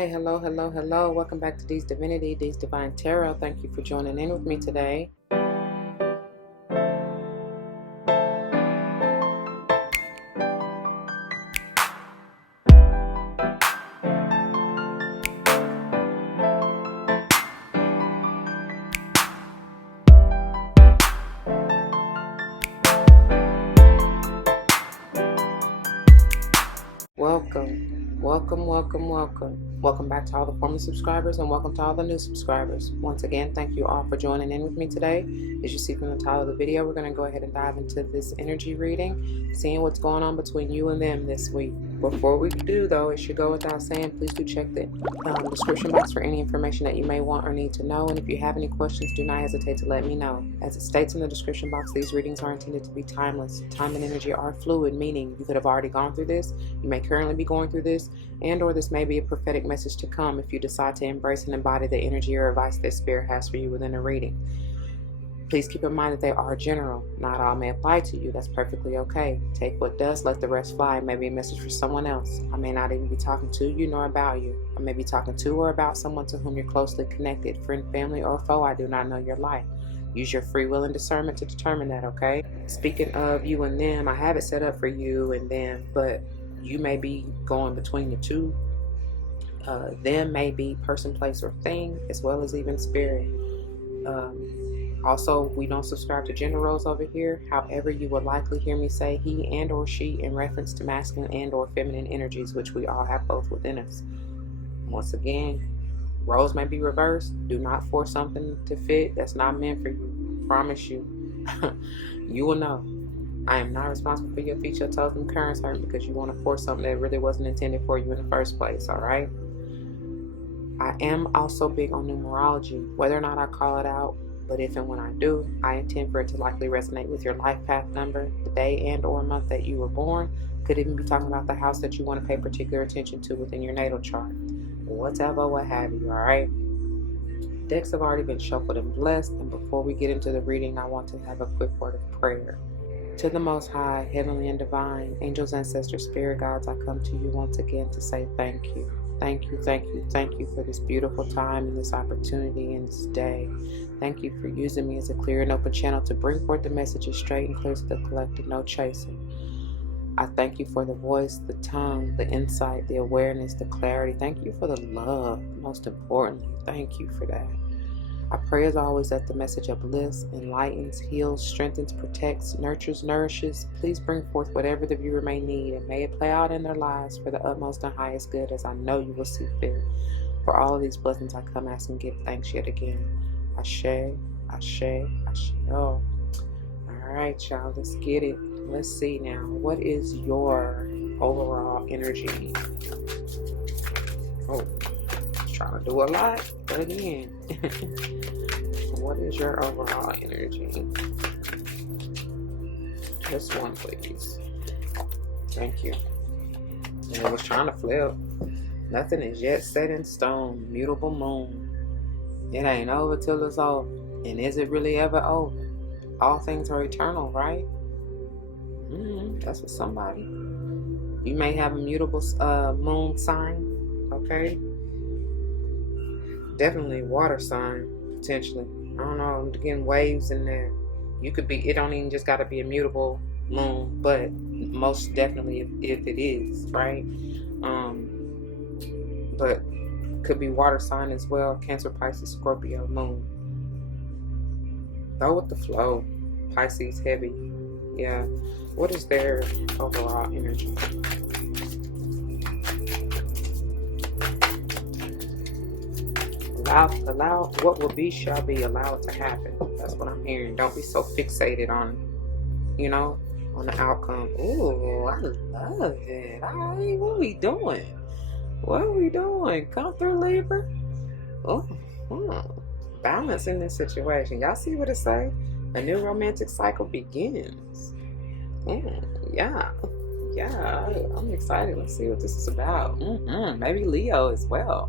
Hi, hello. Welcome back to D's Divinity, D's Divine Tarot. Thank you for joining in with me today. Welcome back to all the former subscribers and welcome to all the new subscribers. Once again, thank you all for joining in with me today. As you see from the title of the video, we're going to go ahead and dive into this energy reading, seeing what's going on between you and them this week. Before we do, though, it should go without saying, please do check the description box for any information that you may want or need to know. And if you have any questions, do not hesitate to let me know. As it states in the description box, these readings are intended to be timeless. Time and energy are fluid, meaning you could have already gone through this, you may currently be going through this, and or this may be a prophetic message to come if you decide to embrace and embody the energy or advice that Spirit has for you within a reading. Please keep in mind that they are general. Not all may apply to you. That's perfectly okay. Take what does, let the rest fly. It may be a message for someone else. I may not even be talking to you nor about you. I may be talking to or about someone to whom you're closely connected, friend, family, or foe. I do not know your life. Use your free will and discernment to determine that, okay? Speaking of you and them, I have it set up for you and them, but you may be going between the two. Them may be person, place, or thing, as well as even spirit. Also, we don't subscribe to gender roles over here. However, you will likely hear me say he and or she in reference to masculine and or feminine energies, which we all have both within us. Once again, roles may be reversed. Do not force something to fit that's not meant for you. Promise you. You will know. I am not responsible for your feet, your toes, and currents hurt because you want to force something that really wasn't intended for you in the first place, all right? I am also big on numerology, whether or not I call it out, but if and when I do, I intend for it to likely resonate with your life path number, the day and or month that you were born. Could even be talking about the house that you want to pay particular attention to within your natal chart. Whatever, what have you, all right? Decks have already been shuffled and blessed, and before we get into the reading, I want to have a quick word of prayer. To the Most High, Heavenly and Divine, angels, ancestors, spirit guides, I come to you once again to say thank you. Thank you for this beautiful time and this opportunity and this day. Thank you for using me as a clear and open channel to bring forth the messages straight and clear to the collective, no chasing. I thank you for the voice, the tongue, the insight, the awareness, the clarity. Thank you for the love, most importantly. Thank you for that. I pray as always that the message uplifts, enlightens, heals, strengthens, protects, nurtures, nourishes. Please bring forth whatever the viewer may need, and may it play out in their lives for the utmost and highest good, as I know you will see fit. For all of these blessings I come ask and give thanks yet again. Ashe, Ashe, Ashe. Oh. All right, y'all, let's get it. Let's see now. What is your overall energy? Oh. Trying to do a lot, but again, what is your overall energy? Just one, please. Thank you. And I was trying to flip. Nothing is yet set in stone. Mutable moon. It ain't over till it's over. And is it really ever over? All things are eternal, right? That's for somebody. You may have a mutable moon sign, okay? Definitely water sign, potentially. I don't know, I'm getting waves in there. You could be, it don't even just got to be a mutable moon, but most definitely if it is, right? But could be water sign as well. Cancer, Pisces, Scorpio, moon. Go with the flow. Pisces, heavy. Yeah. What is their overall energy? Allow what will be shall be allowed to happen. That's what I'm hearing. Don't be so fixated on, on the outcome. Ooh, I love it. All right, what are we doing? What are we doing? Come through, Libra. Oh, balance in this situation. Y'all see what it say? A new romantic cycle begins. Yeah. I'm excited. Let's see what this is about. Maybe Leo as well.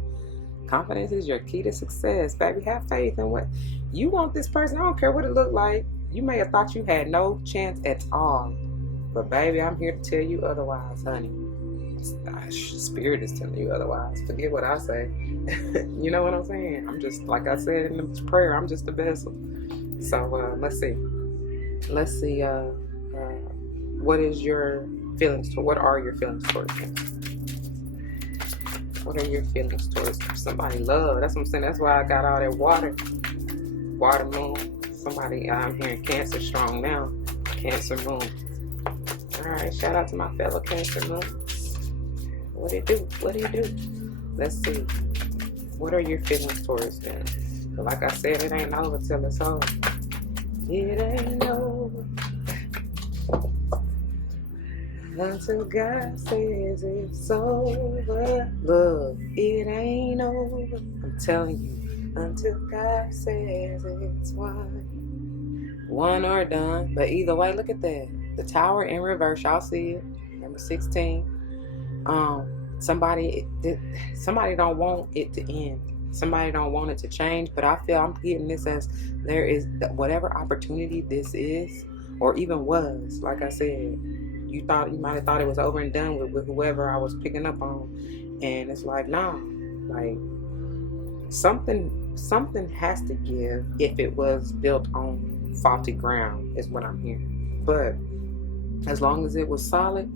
Confidence is your key to success. Baby, have faith in what you want this person. I don't care what it looked like. You may have thought you had no chance at all. But baby, I'm here to tell you otherwise, honey. Spirit is telling you otherwise. Forget what I say. You know what I'm saying? I'm just, like I said in the prayer, I'm just a vessel. So let's see. What is your feelings? What are your feelings towards him? What are your feelings towards somebody? Love. That's what I'm saying. That's why I got all that water moon. Somebody, I'm hearing Cancer strong now. Cancer moon. All right. Shout out to my fellow Cancer moon. What it do? What do you do? Let's see. What are your feelings towards them? But like I said, it ain't over till it's over. It ain't over until God says it's over. Look, it ain't over. I'm telling you, until God says it's won or done. But either way, look at that. The Tower in reverse. Y'all see it. Number 16. Somebody don't want it to end. Somebody don't want it to change, but I feel I'm getting this as there is whatever opportunity this is, or even was, like I said, you might have thought it was over and done with whoever I was picking up on, and it's like, nah, like something has to give if it was built on faulty ground, is what I'm hearing. But as long as it was solid,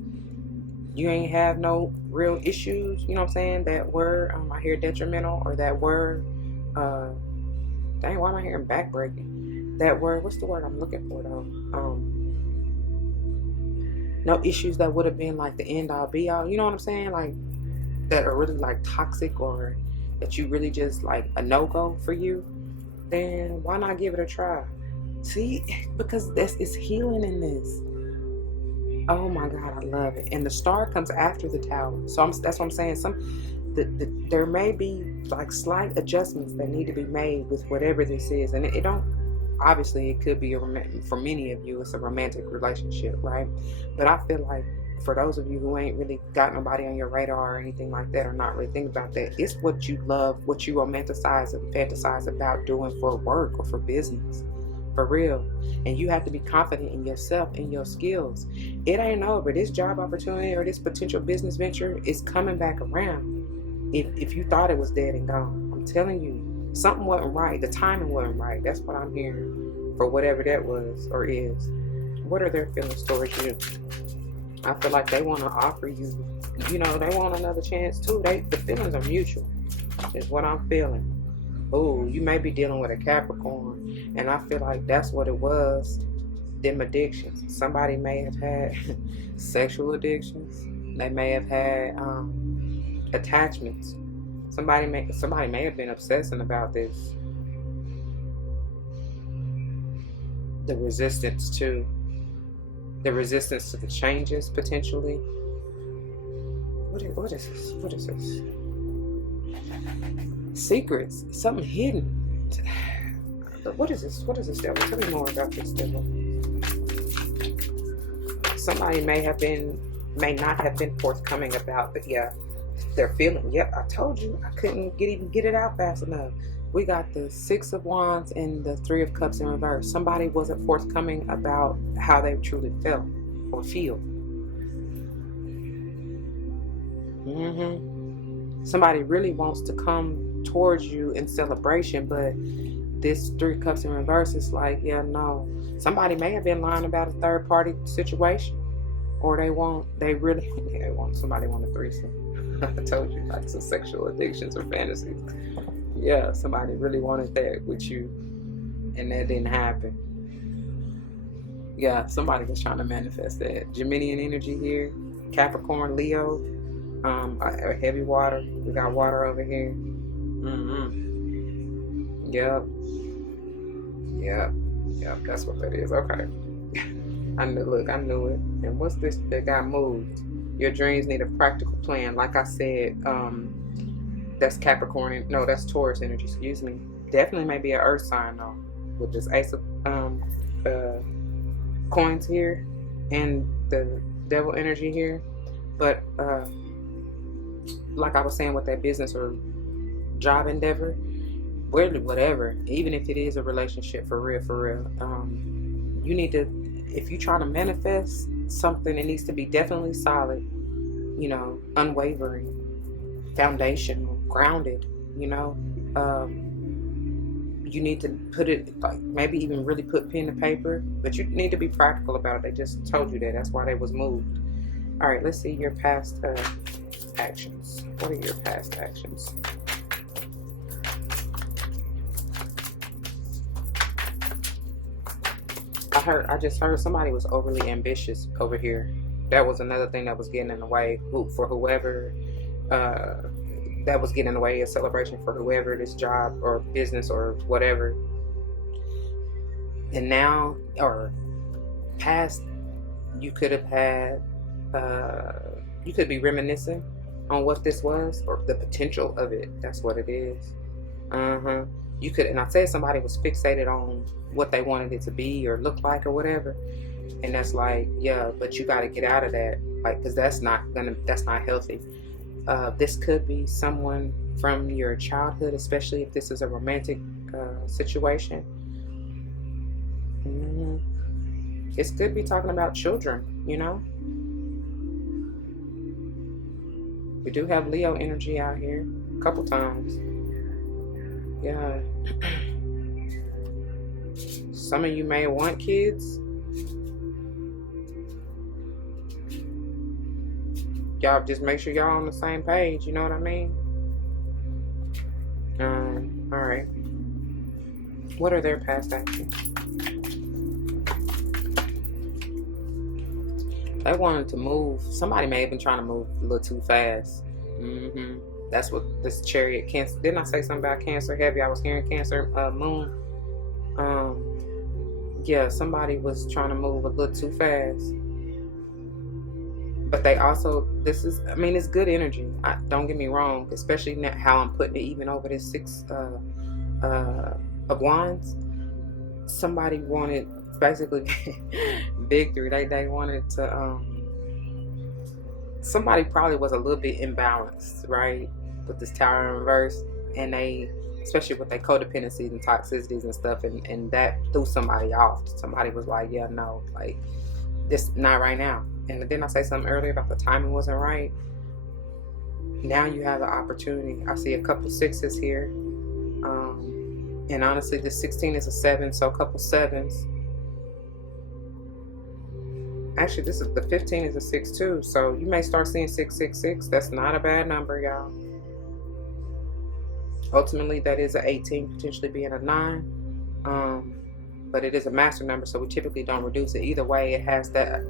you ain't have no real issues, you know what I'm saying, that were, I hear detrimental, or that were, dang, why am I hearing backbreaking? That were, what's the word I'm looking for though? No issues that would have been like the end all be all, you know what I'm saying? Like, that are really like toxic, or that you really just like a no-go for you, then why not give it a try? See, because it's healing in this. Oh my God, I love it. And the star comes after the Tower. So that's what I'm saying. There may be like slight adjustments that need to be made with whatever this is. And it don't, obviously it could be for many of you, it's a romantic relationship, right? But I feel like for those of you who ain't really got nobody on your radar or anything like that, or not really think about that, it's what you love, what you romanticize and fantasize about doing for work or for business. For real. And you have to be confident in yourself and your skills. It ain't over. This job opportunity or this potential business venture is coming back around. If you thought it was dead and gone, I'm telling you, something wasn't right. The timing wasn't right. That's what I'm hearing for whatever that was or is. What are their feelings towards you? I feel like they want to offer you, they want another chance too. The feelings are mutual, is what I'm feeling. Oh, you may be dealing with a Capricorn, and I feel like that's what it was. Them addictions. Somebody may have had sexual addictions. They may have had attachments. Somebody may have been obsessing about this. The resistance to the changes potentially. What is this? What is this? Secrets, something hidden. What is this? What is this, devil? Tell me more about this, devil. Somebody may not have been forthcoming about, but yeah, they're feeling. Yep, I told you I couldn't get it out fast enough. We got the 6 of Wands and the 3 of Cups in reverse. Somebody wasn't forthcoming about how they truly felt or feel. Somebody really wants to come towards you in celebration, but this 3 Cups in reverse is like, yeah, no. Somebody may have been lying about a third party situation, or somebody want a threesome. I told you, like some sexual addictions or fantasies. Yeah, somebody really wanted that with you, and that didn't happen. Yeah, somebody was trying to manifest that. Geminian energy here, Capricorn, Leo, heavy water. We got water over here. Yep, that's what that is. Okay. I knew it. And what's this that got moved? Your dreams need a practical plan. Like I said, that's Capricorn. No, that's Taurus energy. Excuse me. Definitely may be an earth sign though, with this Ace of coins here and the devil energy here. But like I was saying with that business or job endeavor, whatever, even if it is a relationship for real, you need to, if you try to manifest something, it needs to be definitely solid. you know, unwavering, foundational, grounded, you know. You need to put it, like, maybe even really put pen to paper, but you need to be practical about it. They just told you that. That's why they was moved. All right, let's see your past actions. What are your past actions? I just heard somebody was overly ambitious over here. That was another thing that was getting in the way for whoever, that was getting in the way of celebration for whoever this job or business or whatever. And now, or past, you could have had, you could be reminiscing on what this was or the potential of it. That's what it is. You could, and I said somebody was fixated on what they wanted it to be or look like or whatever, and that's like, yeah, but you got to get out of that, like, because that's not healthy. This could be someone from your childhood, especially if this is a romantic situation. This could be talking about children, you know. We do have Leo energy out here a couple times. Yeah. Some of you may want kids. Y'all just make sure y'all on the same page, you know what I mean? All right. What are their past actions? They wanted to move. Somebody may have been trying to move a little too fast. That's what this Chariot, Cancer. Didn't I say something about Cancer heavy? I was hearing Cancer moon. Yeah, somebody was trying to move a little too fast. But they also, it's good energy. Don't get me wrong, especially now how I'm putting it even over this 6 of Wands. Somebody wanted, basically, big 3. They wanted to, somebody probably was a little bit imbalanced, right, with this Tower in reverse, and they, especially with their codependencies and toxicities and stuff, and that threw somebody off. Somebody was like, yeah, no, like, this, not right now. And didn't I say something earlier about the timing wasn't right? Now you have the opportunity. I see a couple 6s here. And honestly, the 16 is a 7, so a couple 7s. Actually, this is the 15 is a 6 too, so you may start seeing 666. That's not a bad number, y'all. Ultimately, that is an 18, potentially being a 9. But it is a master number, so we typically don't reduce it. Either way, it has that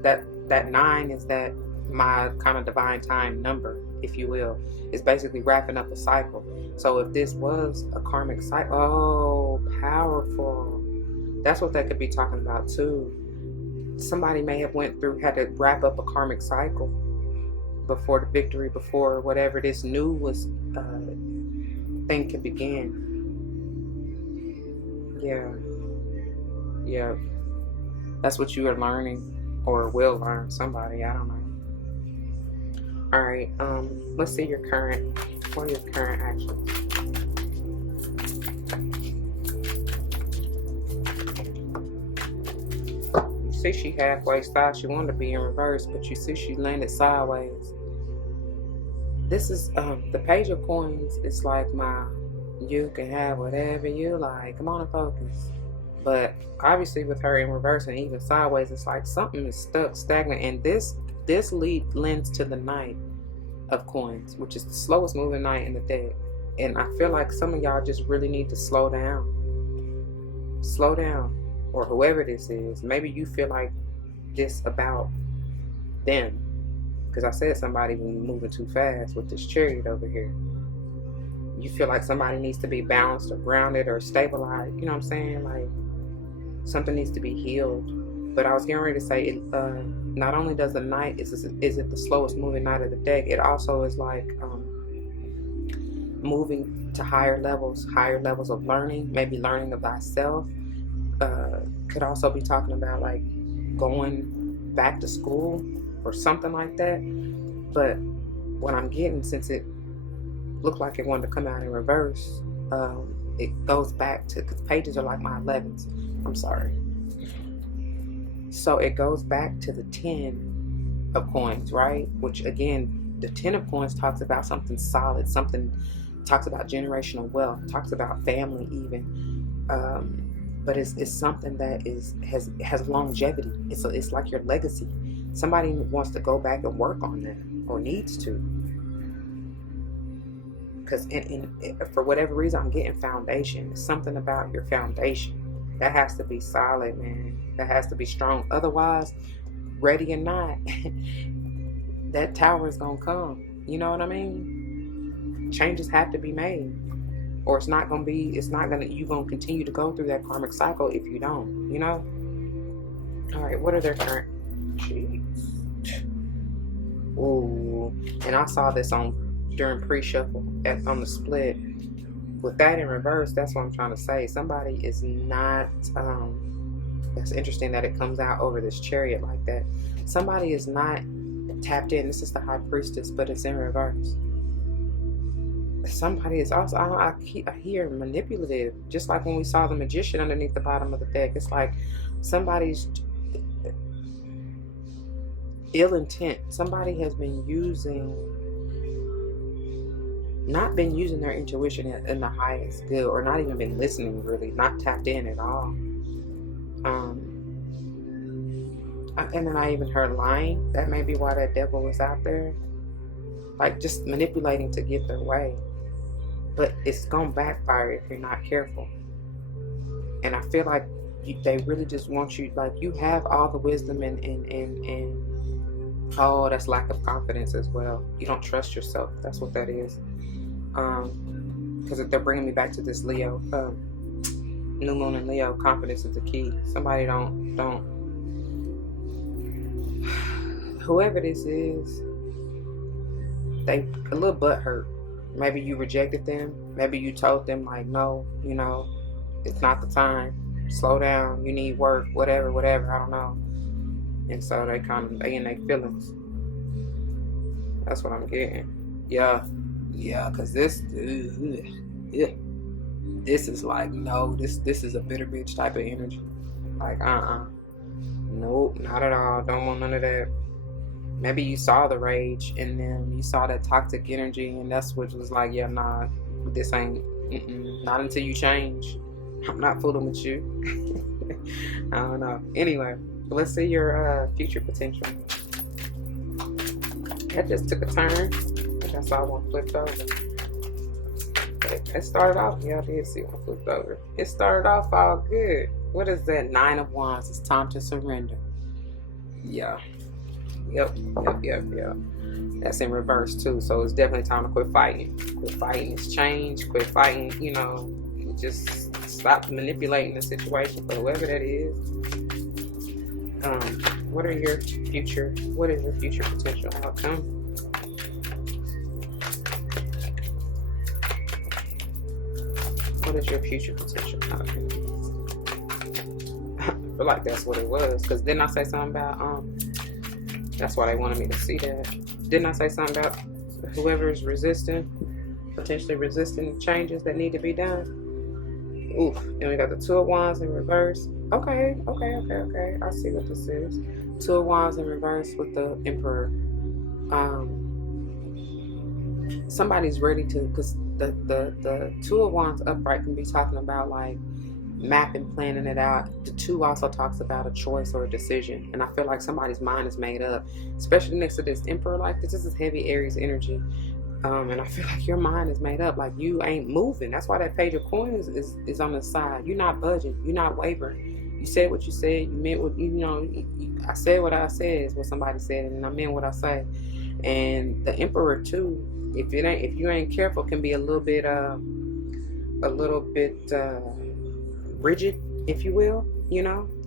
9 is that my kind of divine time number, if you will. It's basically wrapping up a cycle. So if this was a karmic cycle, oh, powerful. That's what that could be talking about too. Somebody may have had to wrap up a karmic cycle before the victory, before whatever this new was thing could begin. Yeah, that's what you are learning or will learn. Somebody, I don't know. All right, let's see your current. What are your current actions? You see, she halfway stopped. She wanted to be in reverse, but you see, she landed sideways. This is the Page of Coins. It's like you can have whatever you like. Come on and focus. But obviously with her in reverse and even sideways, it's like something is stuck, stagnant. And this lends to the Knight of Coins, which is the slowest moving knight in the deck. And I feel like some of y'all just really need to slow down. Slow down. Or whoever this is. Maybe you feel like this about them. Because I said somebody when you're moving too fast with this Chariot over here. You feel like somebody needs to be balanced or grounded or stabilized. You know what I'm saying? Like, something needs to be healed. But I was getting ready to say, not only does the Knight, is it the slowest moving Knight of the deck, it also is like moving to higher levels of learning, maybe learning of thyself. Could also be talking about like going back to school or something like that. But what I'm getting, since it looked like it wanted to come out in reverse, it goes back to, because pages are like my 11s. I'm sorry. So it goes back to the 10 of Coins, right? Which again, the Ten of Coins talks about something solid, something talks about generational wealth, talks about family even. But it's something that has longevity. It's like your legacy. Somebody wants to go back and work on that, or needs to. Because for whatever reason, I'm getting foundation. It's something about your foundation that has to be solid, man. That has to be strong. Otherwise, ready or not, that tower is gonna come. You know what I mean? Changes have to be made, or you're gonna continue to go through that karmic cycle if you don't. You know. All right, what are their current? Jeez. Ooh, and I saw this during pre-shuffle on the split. With that in reverse, that's what I'm trying to say. Somebody is not. That's interesting that it comes out over this Chariot like that. Somebody is not tapped in. This is the High Priestess, but it's in reverse. Somebody is also, I hear manipulative, just like when we saw the Magician underneath the bottom of the deck. It's like somebody's ill intent. Somebody has not been using their intuition in the highest good, or not even been listening, really, not tapped in at all. And then I even heard lying. That may be why that devil was out there, like just manipulating to get their way. But it's gonna backfire if you're not careful. And I feel like they really just want you, like, you have all the wisdom and oh, that's lack of confidence as well. You don't trust yourself. That's what that is. Because they're bringing me back to this Leo, new moon in Leo. Confidence is the key. Somebody don't. Whoever this is, they a little butt hurt. Maybe you rejected them. Maybe you told them, like, no, it's not the time. Slow down. You need work. Whatever. I don't know. And so they in their feelings. That's what I'm getting. Yeah, because this is like, no, this is a bitter bitch type of energy. Like, nope, not at all. Don't want none of that. Maybe you saw the rage in them. You saw that toxic energy, and that's what was like, yeah, nah, this ain't, not until you change. I'm not fooling with you. I don't know. Anyway, let's see your future potential. That just took a turn. I think I saw one flipped over. It started off, yeah, I did see one flipped over. It started off all good. What is that? 9 of Wands. It's time to surrender. Yeah. Yep. That's in reverse too. So it's definitely time to quit fighting. Quit fighting this change. Quit fighting, just stop manipulating the situation for whoever that is. What is your future potential outcome? What is your future potential outcome? I feel like that's what it was. Because didn't I say something about, that's why they wanted me to see that. Didn't I say something about whoever is potentially resisting changes that need to be done? Oof. And we got the 2 of Wands in reverse. Okay. I see what this is. 2 of Wands in reverse with the Emperor. Somebody's ready to, because the 2 of Wands upright can be talking about like mapping, planning it out. The 2 also talks about a choice or a decision, and I feel like somebody's mind is made up, especially next to this Emperor. Like, this is heavy Aries energy, and I feel like your mind is made up. Like, you ain't moving. That's why that Page of Coins is on the side. You're not budging. You're not wavering. You said what you said. You meant what I said. What I said is what somebody said, and I meant what I say. And the Emperor too, if you ain't careful, can be a little bit rigid, if you will,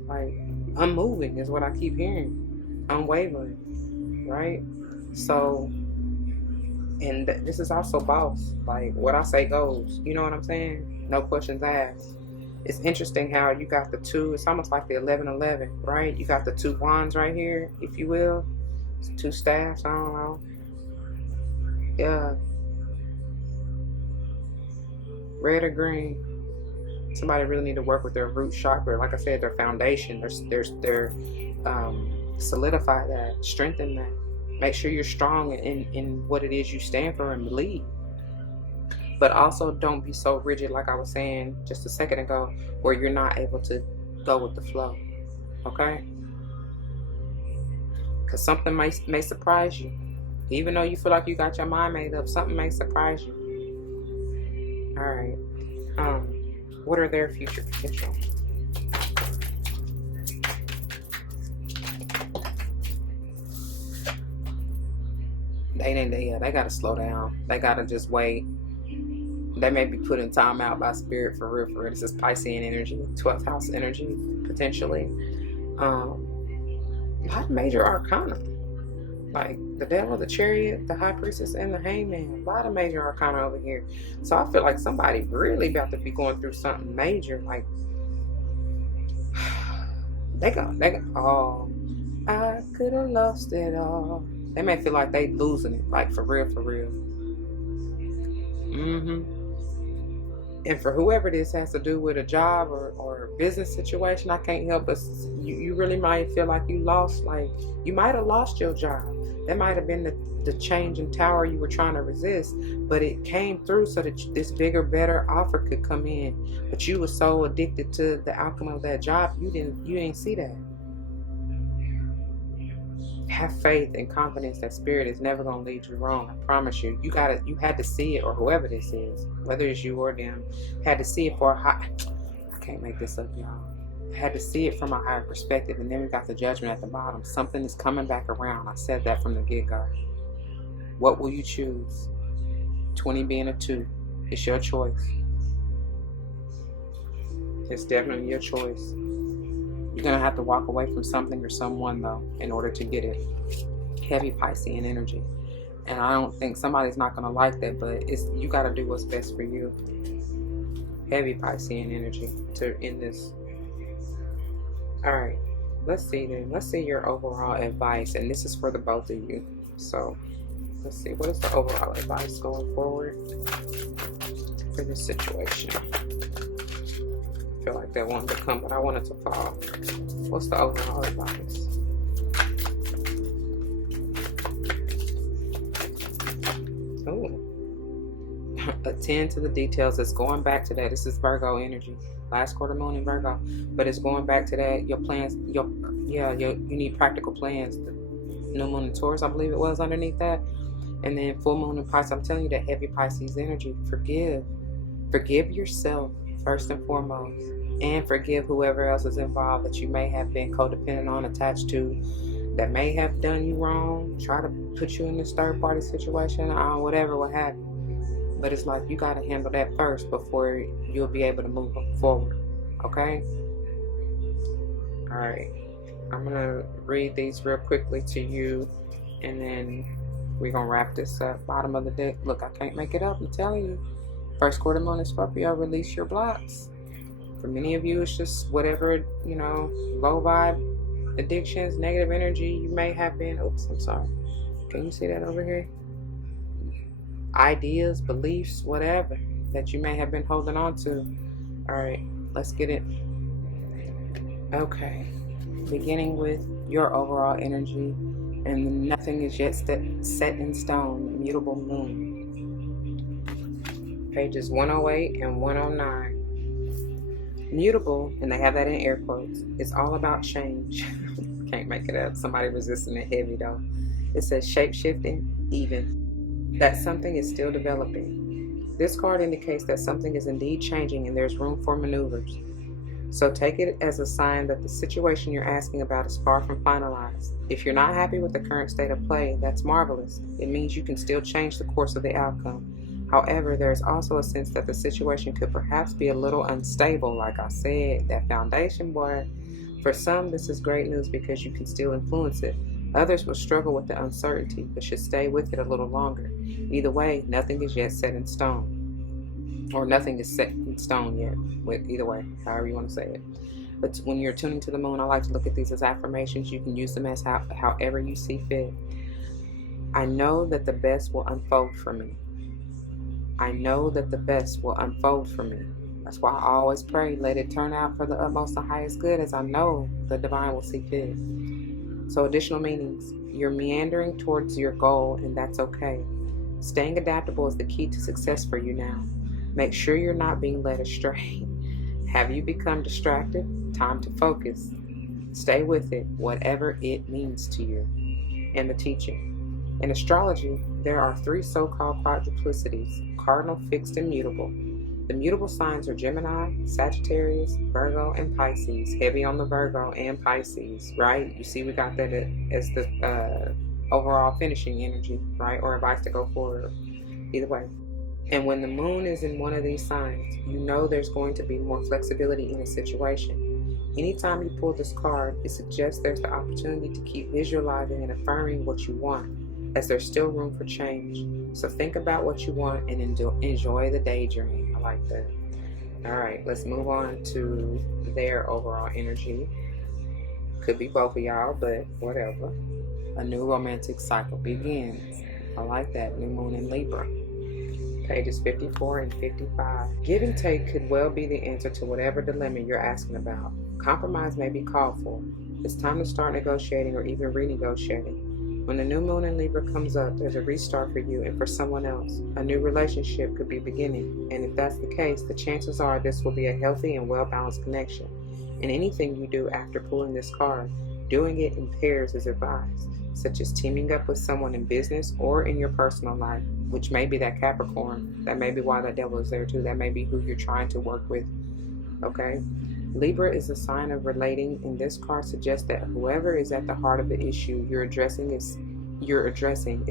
like unmoving is what I keep hearing, unwavering, right? So, and this is also boss, like what I say goes, you know what I'm saying? No questions asked. It's interesting how you got the 2, it's almost like the 11-11, right? You got the 2 wands right here, if you will. It's 2 staffs, I don't know. Yeah. Red or green. Somebody really need to work with their root chakra. Like I said, their foundation. Their solidify that, strengthen that. Make sure you're strong in what it is you stand for and believe. But also don't be so rigid, like I was saying just a second ago, where you're not able to go with the flow. Okay? Because something may surprise you. Even though you feel like you got your mind made up, something may surprise you. All right. What are their future potential? They gotta slow down. They gotta just wait. They may be put in time out by spirit for real, for real. This is Piscean energy, 12th house energy, potentially. A lot of major arcana. Like the Devil, the Chariot, the High Priestess, and the Hangman. A lot of major arcana over here. So I feel like somebody really about to be going through something major. Like, they go, oh, I could have lost it all. They may feel like they losing it, like for real, for real. And for whoever this has to do with a job or a business situation, I can't help but you really might feel like you lost, like you might have lost your job. That might have been the change in tower you were trying to resist, but it came through so that this bigger, better offer could come in. But you were so addicted to the outcome of that job, you didn't see that. Have faith and confidence that spirit is never going to lead you wrong. I promise you. You had to see it, or whoever this is, whether it's you or them, had to see it for I can't make this up, y'all. Had to see it from a higher perspective, and then we got the judgment at the bottom. Something is coming back around. I said that from the get-go. What will you choose? 20 being a 2. It's your choice. It's definitely your choice. You're going to have to walk away from something or someone, though, in order to get it. Heavy Piscean energy. And I don't think somebody's not going to like that, but you got to do what's best for you. Heavy Piscean energy to end this. All right. Let's see then. Let's see your overall advice. And this is for the both of you. So let's see. What is the overall advice going forward for this situation? I feel like that wanted to come, but I wanted to fall. What's the overall advice? Ooh. Attend to the details. It's going back to that. This is Virgo energy. Last quarter moon in Virgo. But it's going back to that. Your plans, you need practical plans. The new moon in Taurus, I believe it was underneath that. And then full moon in Pisces. I'm telling you that heavy Pisces energy. Forgive. Forgive yourself first and foremost. And forgive whoever else is involved that you may have been codependent on, attached to, that may have done you wrong, try to put you in this third party situation, whatever, what have you. But it's like you got to handle that first before you'll be able to move forward. Okay? All right. I'm going to read these real quickly to you, and then we're going to wrap this up. Bottom of the deck. Look, I can't make it up. I'm telling you. First quarter moon in Scorpio, release your blocks. For many of you, it's just whatever, low vibe addictions, negative energy you may have been. Oops, I'm sorry. Can you see that over here? Ideas, beliefs, whatever that you may have been holding on to. All right, let's get it. Okay. Beginning with your overall energy, and nothing is yet set in stone. Immutable moon. Pages 108 and 109. Mutable, and they have that in air quotes, it's all about change. Can't make it up. Somebody resisting it heavy though. It says shape-shifting, even. That something is still developing. This card indicates that something is indeed changing and there's room for maneuvers. So take it as a sign that the situation you're asking about is far from finalized. If you're not happy with the current state of play, that's marvelous. It means you can still change the course of the outcome. However, there's also a sense that the situation could perhaps be a little unstable. Like I said, that foundation, boy. For some, this is great news because you can still influence it. Others will struggle with the uncertainty, but should stay with it a little longer. Either way, nothing is yet set in stone. Or nothing is set in stone yet. Either way, however you want to say it. But when you're tuning to the moon, I like to look at these as affirmations. You can use them as however you see fit. I know that the best will unfold for me. I know that the best will unfold for me. That's why I always pray, let it turn out for the utmost and highest good, as I know the divine will see fit. So additional meanings. You're meandering towards your goal, and that's okay. Staying adaptable is the key to success for you now. Make sure you're not being led astray. Have you become distracted? Time to focus. Stay with it, whatever it means to you. And the teaching. In astrology, there are 3 so-called quadruplicities: cardinal, fixed, and mutable. The mutable signs are Gemini, Sagittarius, Virgo, and Pisces. Heavy on the Virgo and Pisces, right? You see, we got that as the overall finishing energy, right? Or advice to go forward. Either way. And when the moon is in one of these signs, you know there's going to be more flexibility in a situation. Anytime you pull this card, it suggests there's the opportunity to keep visualizing and affirming what you want, as there's still room for change. So think about what you want and enjoy the daydream. I like that. All right, let's move on to their overall energy. Could be both of y'all, but whatever. A new romantic cycle begins. I like that. New moon in Libra. Pages 54 and 55. Give and take could well be the answer to whatever dilemma you're asking about. Compromise may be called for. It's time to start negotiating or even renegotiating. When the new moon in Libra comes up, there's a restart for you and for someone else. A new relationship could be beginning, and if that's the case, the chances are this will be a healthy and well-balanced connection. And anything you do after pulling this card, doing it in pairs is advised, such as teaming up with someone in business or in your personal life, which may be that Capricorn. That may be why that devil is there too. That may be who you're trying to work with. Okay? Libra is a sign of relating, and this card suggests that whoever is at the heart of the issue you're addressing is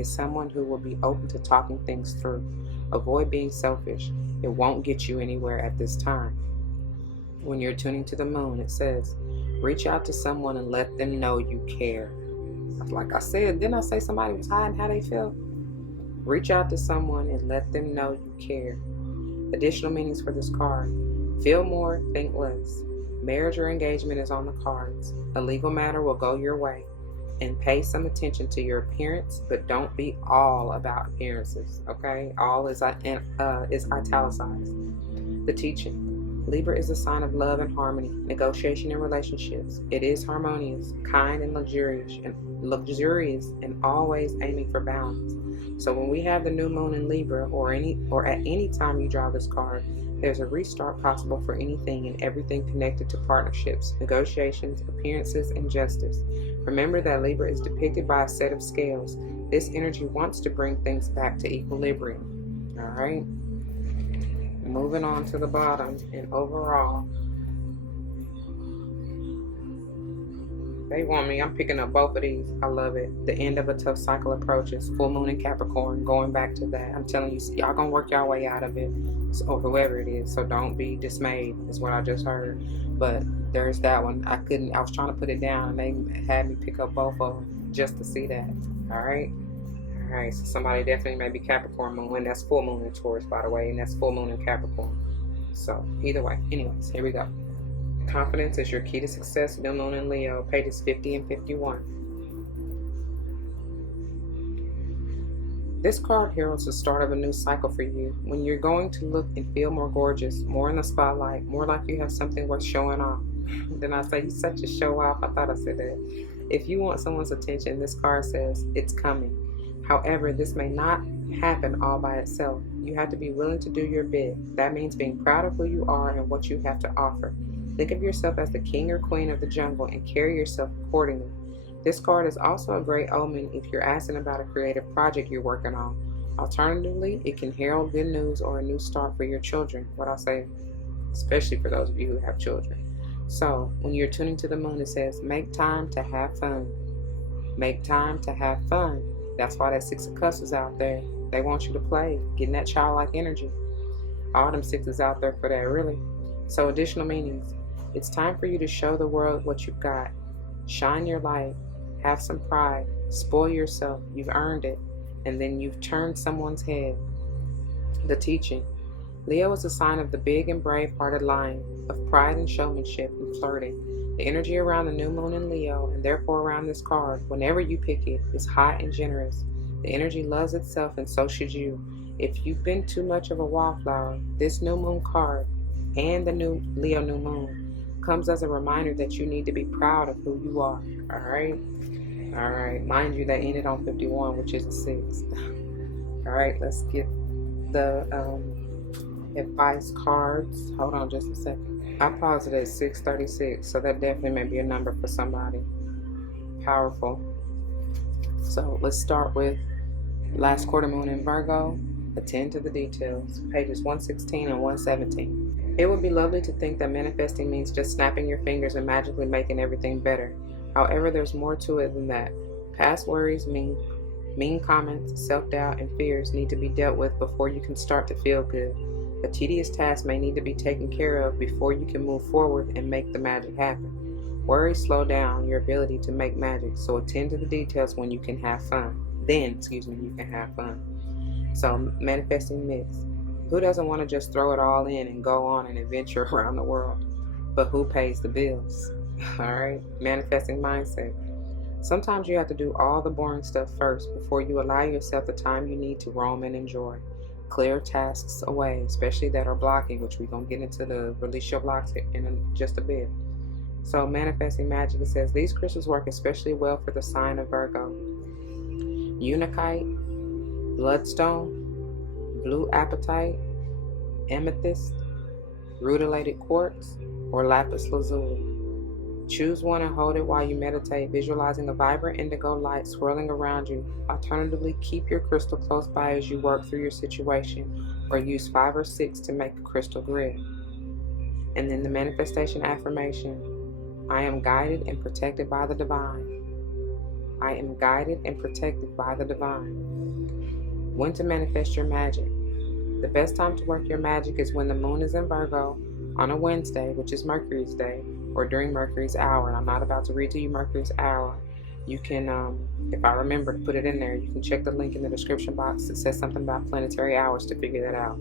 someone who will be open to talking things through. Avoid being selfish. It won't get you anywhere at this time. When you're tuning to the moon, it says, reach out to someone and let them know you care. Like I said, didn't I say somebody was hiding how they feel? Reach out to someone and let them know you care. Additional meanings for this card. Feel more, think less. Marriage or engagement is on the cards. A legal matter will go your way. And pay some attention to your appearance, but don't be all about appearances, okay? All is italicized. The teaching. Libra is a sign of love and harmony, negotiation in relationships. It is harmonious, kind, and luxurious, and always aiming for balance. So when we have the new moon in Libra, or at any time you draw this card, there's a restart possible for anything and everything connected to partnerships, negotiations, appearances, and justice. Remember that Libra is depicted by a set of scales. This energy wants to bring things back to equilibrium. All right. Moving on to the bottom, and overall, they want me. I'm picking up both of these. I love it. The end of a tough cycle approaches. Full moon in Capricorn. Going back to that. I'm telling you, y'all gonna work y'all way out of it. Or whoever it is. So don't be dismayed, is what I just heard. But there's that one. I was trying to put it down, and they had me pick up both of them just to see that. All right. All right. So somebody definitely may be Capricorn moon. That's full moon in Taurus, by the way, and that's full moon in Capricorn. So either way. Anyways, here we go. Confidence is your key to success. New moon in Leo, pages 50 and 51. This card heralds the start of a new cycle for you, when you're going to look and feel more gorgeous, more in the spotlight, more like you have something worth showing off. Then I say, you such a show off. I thought I said that. If you want someone's attention, this card says it's coming. However, this may not happen all by itself. You have to be willing to do your bit. That means being proud of who you are and what you have to offer. Think of yourself as the king or queen of the jungle and carry yourself accordingly. This card is also a great omen if you're asking about a creative project you're working on. Alternatively, it can herald good news or a new start for your children. What I'll say, especially for those of you who have children. So, when you're tuning to the moon, it says, make time to have fun. Make time to have fun. That's why that 6 of Cups is out there. They want you to play, getting that childlike energy. All them 6s out there for that, really. So, additional meanings. It's time for you to show the world what you've got. Shine your light. Have some pride. Spoil yourself. You've earned it. And then you've turned someone's head. The teaching. Leo is a sign of the big and brave-hearted lion, of pride and showmanship and flirting. The energy around the new moon in Leo, and therefore around this card, whenever you pick it, is hot and generous. The energy loves itself, and so should you. If you've been too much of a wallflower, this new moon card and the new Leo new moon comes as a reminder that you need to be proud of who you are. All right. All right, mind you, they ended on 51, which is a 6. All right, let's get the advice cards. Hold on just a second. I paused it at 6:36, so that definitely may be a number for somebody. Powerful. So let's start with last quarter moon in Virgo. Attend to the details. Pages 116 and 117. It would be lovely to think that manifesting means just snapping your fingers and magically making everything better. However, there's more to it than that. Past worries, mean comments, self-doubt, and fears need to be dealt with before you can start to feel good. A tedious task may need to be taken care of before you can move forward and make the magic happen. Worries slow down your ability to make magic, so attend to the details when you can have fun. You can have fun. So, manifesting myths. Who doesn't want to just throw it all in and go on an adventure around the world? But who pays the bills? Alright, manifesting mindset. Sometimes you have to do all the boring stuff first before you allow yourself the time you need to roam and enjoy. Clear tasks away, especially that are blocking, which we're going to get into the release your blocks in just a bit. So manifesting magic, it says, these crystals work especially well for the sign of Virgo. Unakite, bloodstone, blue apatite, amethyst, rutilated quartz, or lapis lazuli. Choose one and hold it while you meditate, visualizing a vibrant indigo light swirling around you. Alternatively, keep your crystal close by as you work through your situation, or use 5 or 6 to make a crystal grid. And then the manifestation affirmation. I am guided and protected by the divine. I am guided and protected by the divine. When to manifest your magic. The best time to work your magic is when the moon is in Virgo on a Wednesday, which is Mercury's day, or during Mercury's hour. And I'm not about to read to you Mercury's hour. You can, if I remember to put it in there, you can check the link in the description box. It says something about planetary hours to figure that out.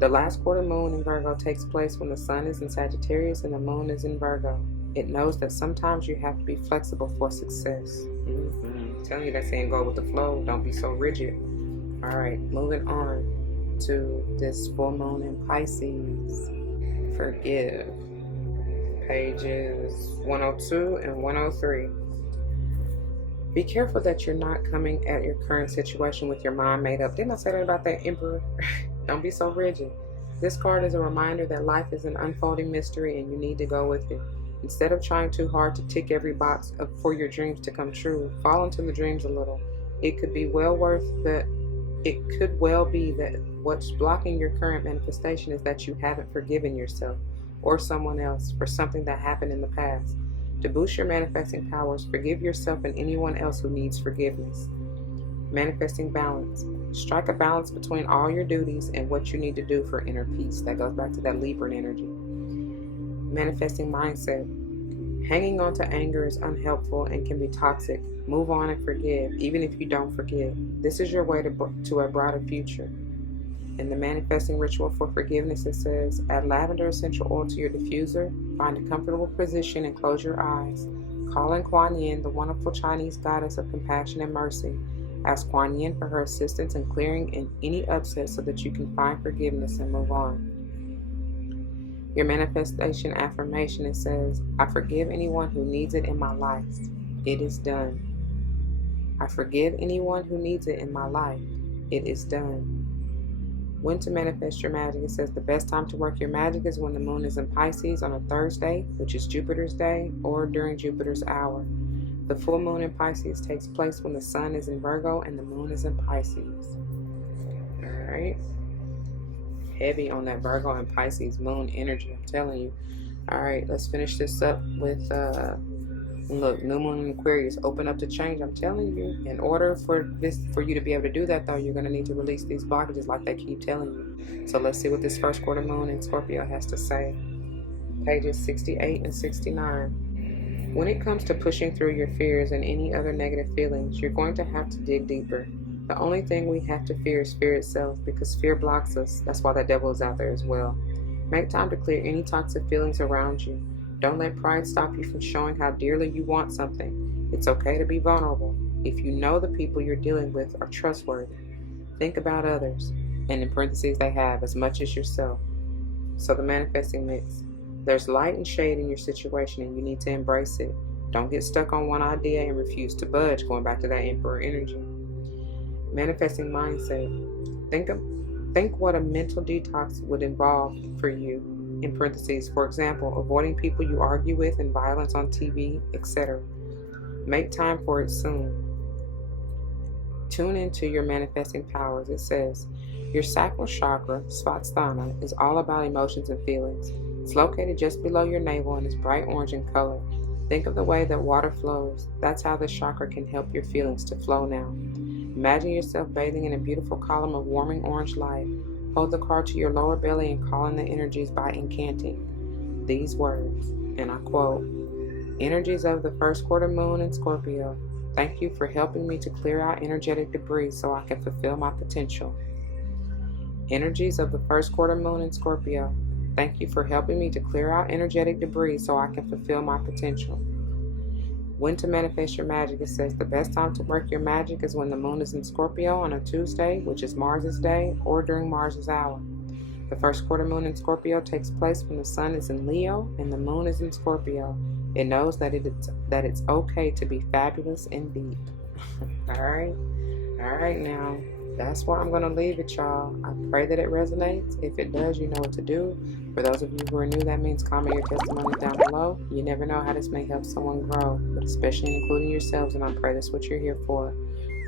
The last quarter moon in Virgo takes place when the sun is in Sagittarius and the moon is in Virgo. It knows that sometimes you have to be flexible for success. I'm telling you, that saying, go with the flow. Don't be so rigid. All right, moving on to this full moon in Pisces. Forgive. Pages 102 and 103. Be careful that you're not coming at your current situation with your mind made up. Didn't I say that about that Emperor? Don't be so rigid. This card is a reminder that life is an unfolding mystery and you need to go with it. Instead of trying too hard to tick every box for your dreams to come true, fall into the dreams a little. It could well be that what's blocking your current manifestation is that you haven't forgiven yourself or someone else for something that happened in the past. To boost your manifesting powers, forgive yourself and anyone else who needs forgiveness. Manifesting balance. Strike a balance between all your duties and what you need to do for inner peace. That goes back to that Libra energy. Manifesting mindset. Hanging on to anger is unhelpful and can be toxic. Move on and forgive, even if you don't forget. This is your way to a brighter future. In the manifesting ritual for forgiveness, it says, add lavender essential oil to your diffuser, find a comfortable position and close your eyes. Call in Kuan Yin, the wonderful Chinese goddess of compassion and mercy. Ask Kuan Yin for her assistance in clearing any upset so that you can find forgiveness and move on. Your manifestation affirmation, it says, I forgive anyone who needs it in my life. It is done. I forgive anyone who needs it in my life. It is done. When to manifest your magic, it says the best time to work your magic is when the moon is in Pisces on a Thursday, which is Jupiter's day, or during Jupiter's hour. The full moon in Pisces takes place when the sun is in Virgo and the moon is in Pisces. All right. Heavy on that Virgo and Pisces moon energy, I'm telling you. All right, let's finish this up with look, new moon in Aquarius, open up to change. I'm telling you, in order for you to be able to do that, though, you're going to need to release these blockages like they keep telling you. So let's see what this first quarter moon in Scorpio has to say. Pages 68 and 69. When it comes to pushing through your fears and any other negative feelings, you're going to have to dig deeper. The only thing we have to fear is fear itself, because fear blocks us. That's why that devil is out there as well. Make time to clear any toxic feelings around you. Don't let pride stop you from showing how dearly you want something. It's okay to be vulnerable if you know the people you're dealing with are trustworthy. Think about others, and in parentheses they have, as much as yourself. So the manifesting mix. There's light and shade in your situation and you need to embrace it. Don't get stuck on one idea and refuse to budge, going back to that Emperor energy. Manifesting mindset. Think what a mental detox would involve for you. In parentheses, for example, avoiding people you argue with and violence on TV, etc. Make time for it soon. Tune into your manifesting powers. It says, your sacral chakra, Svasthana, is all about emotions and feelings. It's located just below your navel and is bright orange in color. Think of the way that water flows. That's how this chakra can help your feelings to flow now. Imagine yourself bathing in a beautiful column of warming orange light. Hold the card to your lower belly and call in the energies by incanting these words, and I quote, energies of the first quarter moon in Scorpio, thank you for helping me to clear out energetic debris so I can fulfill my potential. Energies of the first quarter moon in Scorpio, thank you for helping me to clear out energetic debris so I can fulfill my potential. When to manifest your magic, it says the best time to work your magic is when the moon is in Scorpio on a Tuesday, which is Mars's day, or during Mars's hour. The first quarter moon in Scorpio takes place when the sun is in Leo and the moon is in Scorpio. It knows that it's okay to be fabulous and deep. All right now. That's where I'm going to leave it, y'all. I pray that it resonates. If it does, you know what to do. For those of you who are new, that means comment your testimony down below. You never know how this may help someone grow, but especially including yourselves, and I pray that's what you're here for.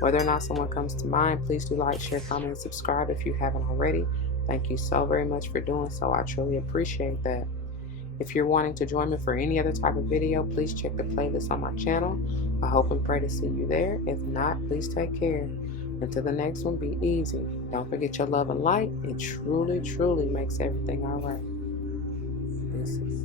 Whether or not someone comes to mind, please do like, share, comment, and subscribe if you haven't already. Thank you so very much for doing so. I truly appreciate that. If you're wanting to join me for any other type of video, please check the playlist on my channel. I hope and pray to see you there. If not, please take care. Until the next one, be easy. Don't forget your love and light. It truly, truly makes everything all right. This is